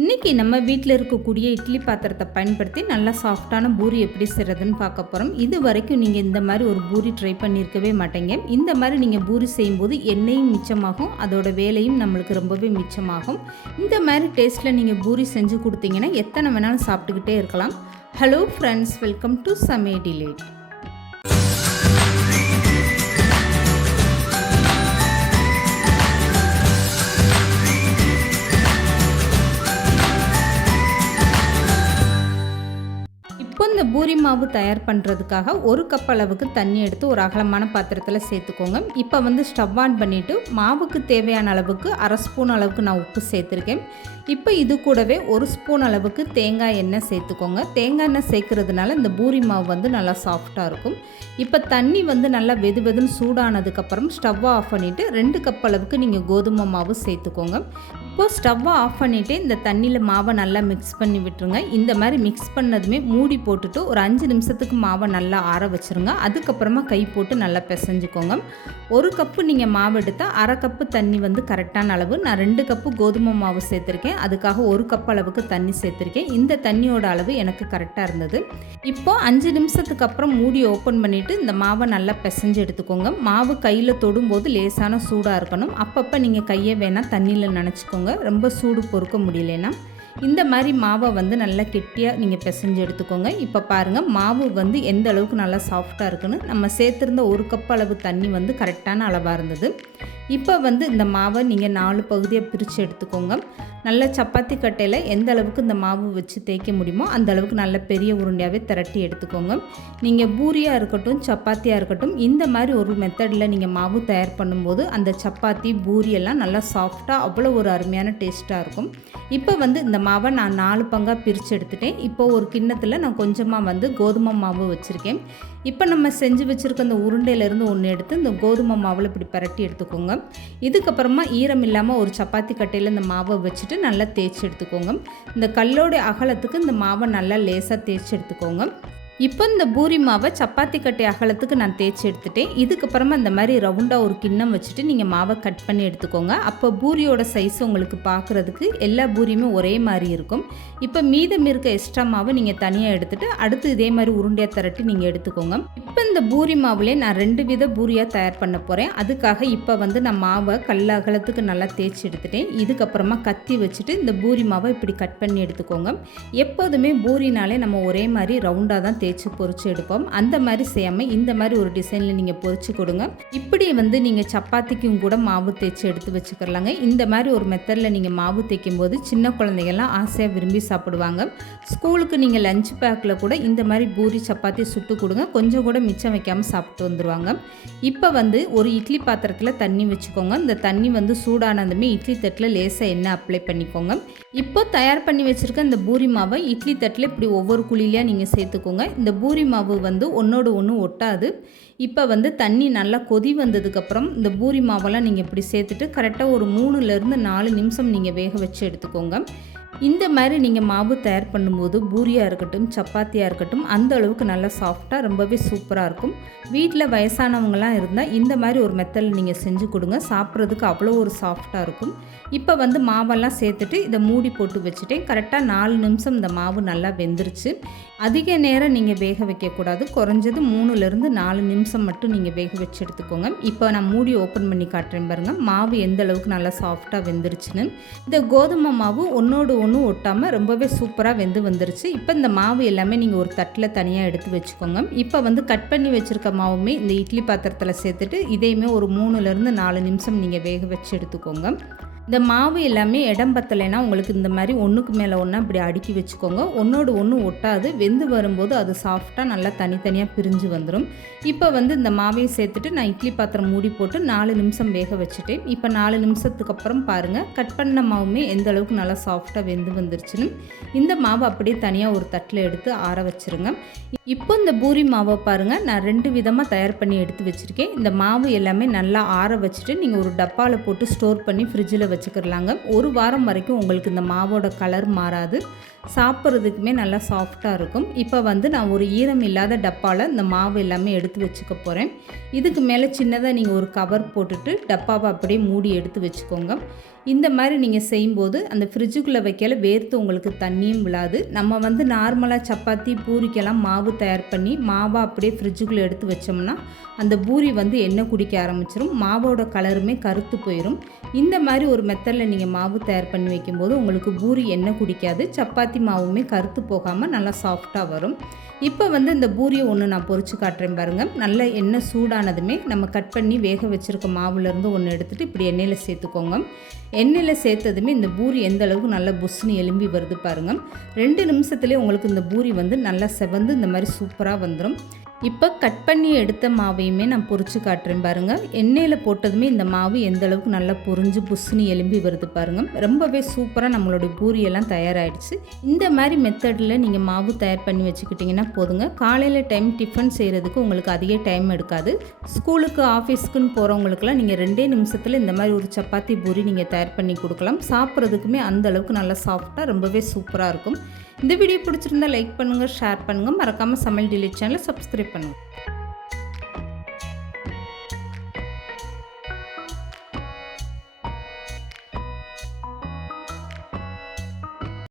இன்றைக்கி நம்ம வீட்டில் இருக்கக்கூடிய இட்லி பாத்திரத்தை பயன்படுத்தி நல்லா சாஃப்டான பூரி எப்படி செய்கிறதுன்னு பார்க்க போகிறோம். இது வரைக்கும் நீங்கள் இந்த மாதிரி ஒரு பூரி ட்ரை பண்ணியிருக்கவே மாட்டீங்க. இந்த மாதிரி நீங்கள் பூரி செய்யும்போது எண்ணெயும் மிச்சமாகும், அதோட வேலையும் நம்மளுக்கு ரொம்பவே மிச்சமாகும். இந்த மாதிரி டேஸ்ட்டில் நீங்கள் பூரி செஞ்சு கொடுத்தீங்கன்னா எத்தனை வேணாலும் சாப்பிட்டுக்கிட்டே இருக்கலாம். ஹலோ ஃப்ரெண்ட்ஸ், வெல்கம் டு சமையல் டிலேட். இப்போ இந்த பூரி மாவு தயார் பண்ணுறதுக்காக ஒரு கப் அளவுக்கு தண்ணி எடுத்து ஒரு அகலமான பாத்திரத்தில் சேர்த்துக்கோங்க. இப்போ ஸ்டவ் ஆன் பண்ணிவிட்டு மாவுக்கு தேவையான அளவுக்கு அரை ஸ்பூன் அளவுக்கு நான் உப்பு சேர்த்துருக்கேன். இப்போ இது கூடவே ஒரு ஸ்பூன் அளவுக்கு தேங்காய் எண்ணெய் சேர்த்துக்கோங்க. தேங்காய் எண்ணெய் சேர்க்கறதுனால இந்த பூரி மாவு நல்லா சாஃப்டாக இருக்கும். இப்போ தண்ணி நல்லா வெதுன்னு சூடானதுக்கப்புறம் ஸ்டவ்வை ஆஃப் பண்ணிவிட்டு 2 கப் அளவுக்கு நீங்கள் கோதுமை மாவு சேர்த்துக்கோங்க. இப்போது ஸ்டவ்வை ஆஃப் பண்ணிவிட்டு இந்த தண்ணியில் மாவை நல்லா மிக்ஸ் பண்ணி விட்டுருங்க. இந்த மாதிரி மிக்ஸ் பண்ணதுமே மூடி போட்டுட்டு ஒரு 5 நிமிஷத்துக்கு மாவை நல்லா ஆற வச்சுருங்க. அதுக்கப்புறமா கை போட்டு நல்லா பிசைஞ்சுக்கோங்க. 1 கப்பு நீங்கள் மாவு எடுத்தால் அரை கப்பு தண்ணி கரெக்டான அளவு. நான் 2 கப்பு கோதுமை மாவு சேர்த்துருக்கேன், அதுக்காக 1 கப் அளவுக்கு தண்ணி சேர்த்துருக்கேன். இந்த தண்ணியோட அளவு எனக்கு கரெக்டாக இருந்தது. இப்போது 5 நிமிஷத்துக்கு அப்புறம் மூடி ஓப்பன் பண்ணிவிட்டு இந்த மாவை நல்லா பிசைஞ்சு எடுத்துக்கோங்க. மாவு கையில் தொடும்போது லேசான சூடாக இருக்கணும். அப்பப்போ நீங்கள் கையை வேணால் தண்ணியில் நனைச்சிக்கோங்க, ரொம்ப சூடு பொறுக்க முடியலன்னா. இந்த மாதிரி மாவை நல்லா கெட்டியாக நீங்கள் பிசைஞ்சு எடுத்துக்கோங்க. இப்போ பாருங்கள், மாவு எந்த அளவுக்கு நல்லா சாஃப்டாக இருக்குன்னு. நம்ம சேர்த்துருந்த 1 கப் அளவு தண்ணி கரெக்டான அளவாக இருந்தது. இப்போ இந்த மாவை நீங்கள் 4 பகுதியாக பிரித்து எடுத்துக்கோங்க. நல்ல சப்பாத்தி கட்டையில் எந்த அளவுக்கு இந்த மாவு வச்சு தேய்க்க முடியுமோ அந்த அளவுக்கு நல்ல பெரிய உருண்டையாகவே திரட்டி எடுத்துக்கோங்க. நீங்கள் பூரியாக இருக்கட்டும் சப்பாத்தியாக இருக்கட்டும், இந்த மாதிரி ஒரு மெத்தடில் நீங்கள் மாவு தயார் பண்ணும்போது அந்த சப்பாத்தி பூரி எல்லாம் நல்லா சாஃப்டாக அவ்வளோ ஒரு அருமையான டேஸ்ட்டாக இருக்கும். இப்போ இந்த மாவை நான் 4 பங்காக பிரித்து எடுத்துட்டேன். இப்போது ஒரு கிண்ணத்தில் நான் கொஞ்சமாக கோதுமை மாவு வச்சுருக்கேன். இப்போ நம்ம செஞ்சு வச்சுருக்க அந்த உருண்டையிலேருந்து ஒன்று எடுத்து இந்த கோதுமை மாவில் இப்படி பரட்டி எடுத்துக்கோங்க. இதுக்கப்புறமா ஈரம் இல்லாமல் ஒரு சப்பாத்தி கட்டையில் இந்த மாவை வச்சுட்டு நல்லா தேய்ச்சி எடுத்துக்கோங்க. இந்த கல்லோட அகலத்துக்கு இந்த மாவை நல்லா லேசாக தேய்ச்சி எடுத்துக்கோங்க. இப்போ இந்த பூரி மாவை சப்பாத்தி கட்டை அகலத்துக்கு நான் தேய்ச்சி எடுத்துட்டேன். இதுக்கப்புறமா இந்த மாதிரி ரவுண்டாக ஒரு கிண்ணம் வச்சுட்டு நீங்கள் மாவை கட் பண்ணி எடுத்துக்கோங்க. அப்போ பூரியோட சைஸ் உங்களுக்கு பார்க்குறதுக்கு எல்லா பூரியுமே ஒரே மாதிரி இருக்கும். இப்போ மீதம் இருக்க எக்ஸ்ட்ரா மாவை நீங்கள் தனியாக எடுத்துகிட்டு அடுத்து இதே மாதிரி உருண்டையாக திரட்டி நீங்கள் எடுத்துக்கோங்க. இப்போ இந்த பூரி மாவுலேயே நான் 2 வித பூரியாக தயார் பண்ண போகிறேன். அதுக்காக இப்போ நான் மாவை கல் அகலத்துக்கு நல்லா தேய்ச்சி எடுத்துட்டேன். இதுக்கப்புறமா கத்தி வச்சுட்டு இந்த பூரி மாவை இப்படி கட் பண்ணி எடுத்துக்கோங்க. எப்போதுமே பூரினாலே நம்ம ஒரே மாதிரி ரவுண்டாக தான் தேய்ச்சி பொரிச்சு எடுப்போம். அந்த மாதிரி செய்யாமல் இந்த மாதிரி ஒரு டிசைனில் நீங்கள் பொரிச்சு கொடுங்க. இப்படி நீங்கள் சப்பாத்திக்கும் கூட மாவு தேய்ச்சி எடுத்து வச்சுக்கலாங்க. இந்த மாதிரி ஒரு மெத்தடில் நீங்கள் மாவு தேய்க்கும் போது சின்ன குழந்தைகள்லாம் ஆசையாக விரும்பி சாப்பிடுவாங்க. ஸ்கூலுக்கு நீங்கள் லஞ்ச் பேக்கில் கூட இந்த மாதிரி பூரி சப்பாத்தி சுட்டு கொடுங்க, கொஞ்சம் கூட மிச்சம் வைக்காமல் சாப்பிட்டு வந்துடுவாங்க. இப்போ ஒரு இட்லி பாத்திரத்தில் தண்ணி வச்சுக்கோங்க. இந்த தண்ணி சூடானதுமே இட்லி தட்டில் லேசாக எண்ணெய் அப்ளை பண்ணிக்கோங்க. இப்போ தயார் பண்ணி வச்சுருக்க இந்த பூரி மாவை இட்லி தட்டில் இப்படி ஒவ்வொரு குழியிலையாக நீங்கள் சேர்த்துக்கோங்க. இந்த பூரி மாவு ஒன்றோடு ஒன்று ஒட்டாது. இப்போ தண்ணி நல்லா கொதி வந்ததுக்கப்புறம் இந்த பூரி மாவெல்லாம் நீங்கள் இப்படி சேர்த்துட்டு கரெக்டாக ஒரு 3லேருந்து 4 நிமிஷம் நீங்கள் வேக வச்சு எடுத்துக்கோங்க. இந்த மாதிரி நீங்கள் மாவு தயார் பண்ணும்போது பூரியாக இருக்கட்டும் சப்பாத்தியாக இருக்கட்டும் அந்த அளவுக்கு நல்லா சாஃப்டாக ரொம்பவே சூப்பராக இருக்கும். வீட்டில் வயசானவங்களாம் இருந்தால் இந்த மாதிரி ஒரு மெத்தடில் நீங்கள் செஞ்சு கொடுங்க, சாப்பிட்றதுக்கு அவ்வளோ ஒரு சாஃப்டாக இருக்கும். இப்போ மாவெல்லாம் சேர்த்துட்டு இதை மூடி போட்டு வச்சுட்டேன். கரெக்டாக 4 நிமிஷம் இந்த மாவு நல்லா வெந்துருச்சு. அதிக நேரம் நீங்கள் வேக வைக்கக்கூடாது, குறைஞ்சது 3லேருந்து 4 நிமிஷம் மட்டும் நீங்கள் வேக வச்சு எடுத்துக்கோங்க. இப்போ நான் மூடி ஓப்பன் பண்ணி காட்டுறேன் பாருங்கள், மாவு எந்த அளவுக்கு நல்லா சாஃப்டாக வெந்துருச்சுன்னு. இந்த கோதுமை மாவு ஒன்றோடு ஒன்றும் ஒட்டாமல் ரொம்பவே சூப்பராக வந்துருச்சு. இப்போ இந்த மாவு எல்லாமே நீங்கள் ஒரு தட்டில் தனியாக எடுத்து வச்சுக்கோங்க. இப்போ கட் பண்ணி வச்சுருக்க மாவுமே இந்த இட்லி பாத்திரத்தில் சேர்த்துட்டு இதையுமே ஒரு 3லேருந்து 4 நிமிஷம் நீங்கள் வேக வச்சு எடுத்துக்கோங்க. இந்த மாவு எல்லாமே இடம் பத்தலைன்னா உங்களுக்கு இந்த மாதிரி ஒன்றுக்கு மேலே ஒன்றா இப்படி அடுக்கி வச்சுக்கோங்க. ஒன்றோடு ஒன்று ஒட்டாது. வெந்து வரும்போது அது சாஃப்டாக நல்லா தனித்தனியாக பிரிஞ்சு வந்துடும். இப்போ இந்த மாவையும் சேர்த்துட்டு நான் இட்லி பாத்திரம் மூடி போட்டு 4 நிமிஷம் வேக வச்சுட்டேன். இப்போ 4 நிமிஷத்துக்கு அப்புறம் பாருங்கள், கட் பண்ண மாவுமே எந்த அளவுக்கு நல்லா சாஃப்டாக வந்துருச்சுன்னு. இந்த மாவு அப்படியே தனியாக ஒரு தட்டில் எடுத்து ஆற வச்சுருங்க. இப்போ இந்த பூரி மாவை பாருங்கள், நான் 2 விதமாக தயார் பண்ணி எடுத்து வச்சுருக்கேன். இந்த மாவு எல்லாமே நல்லா ஆற வச்சுட்டு நீங்கள் ஒரு டப்பாவில் போட்டு ஸ்டோர் பண்ணி ஃப்ரிட்ஜில் வச்சுக்கிறலாங்க. 1 வாரம் வரைக்கும் உங்களுக்கு இந்த மாவோட கலர் மாறாது, சாப்பிட்றதுக்குமே நல்லா சாஃப்டாக இருக்கும். இப்போ நான் ஒரு ஈரம் இல்லாத டப்பாவில் இந்த மாவு எல்லாமே எடுத்து வச்சுக்க போகிறேன். இதுக்கு மேலே சின்னதாக நீங்கள் ஒரு கவர் போட்டுட்டு டப்பாவை அப்படியே மூடி எடுத்து வச்சுக்கோங்க. இந்த மாதிரி நீங்கள் செய்யும்போது அந்த ஃப்ரிட்ஜுக்குள்ளே வைக்கல வேர்த்து உங்களுக்கு தண்ணியும் விழாது. நம்ம வந்து நார்மலாக சப்பாத்தி பூரிக்கெல்லாம் மாவு தயார் பண்ணி மாவாக அப்படியே ஃப்ரிட்ஜுக்குள்ளே எடுத்து வச்சோம்னா அந்த பூரி வந்து எண்ணெய் குடிக்க ஆரம்பிச்சிடும், மாவோட கலருமே கருத்து போயிடும். இந்த மாதிரி ஒரு மெத்தடில் நீங்கள் மாவு தயார் பண்ணி வைக்கும்போது உங்களுக்கு பூரி எண்ணெய் குடிக்காது, சப்பாத்தி மாவுமே கருத்து போகாமல் நல்லா சாஃப்டாக வரும். இப்போ வந்து இந்த பூரியை ஒன்று நான் பொரிச்சு காட்டுறேன் பாருங்கள். நல்ல எண்ணெய் சூடானதுமே நம்ம கட் பண்ணி வேக வச்சுருக்க மாவுலேருந்து ஒன்று எடுத்துகிட்டு இப்படி எண்ணெயில் சேர்த்துக்கோங்க. எண்ணெயில் சேர்த்ததுமே இந்த பூரி எந்த அளவுக்கு நல்லா புஷ்னு எலும்பி வருது பாருங்கள். 2 நிமிஷத்துலேயே உங்களுக்கு இந்த பூரி வந்து நல்லா செவந்து இந்த மாதிரி சூப்பராக வந்துடும். இப்போ கட் பண்ணி எடுத்த மாவையுமே நான் பொரிச்சு காட்டுறேன் பாருங்கள். எண்ணெயில் போட்டதுமே இந்த மாவு எந்த அளவுக்கு நல்லா பொரிஞ்சு புஷ்னு எலும்பி வருது பாருங்கள். ரொம்பவே சூப்பராக நம்மளுடைய பூரியெல்லாம் தயாராகிடுச்சு. இந்த மாதிரி மெத்தடில் நீங்கள் மாவு தயார் பண்ணி வச்சுக்கிட்டிங்கன்னா போதுங்க. காலையில் டைம் டிஃபன் செய்கிறதுக்கு உங்களுக்கு அதிக டைம் எடுக்காது. ஸ்கூலுக்கு ஆஃபீஸ்க்குன்னு போகிறவங்களுக்குலாம் நீங்கள் 2 நிமிஷத்தில் இந்த மாதிரி ஒரு சப்பாத்தி பூரி நீங்கள் தயார் பண்ணி கொடுக்கலாம். சாப்பிட்றதுக்குமே அந்த அளவுக்கு நல்லா சாஃப்டாக ரொம்பவே சூப்பராக இருக்கும். இந்த வீடியோ பிடிச்சிருந்தால் லைக் பண்ணுங்கள், ஷேர் பண்ணுங்கள், மறக்காமல் சமையல் டிலீட் சேனலை சப்ஸ்கிரைப் பண்ணுங்கள்.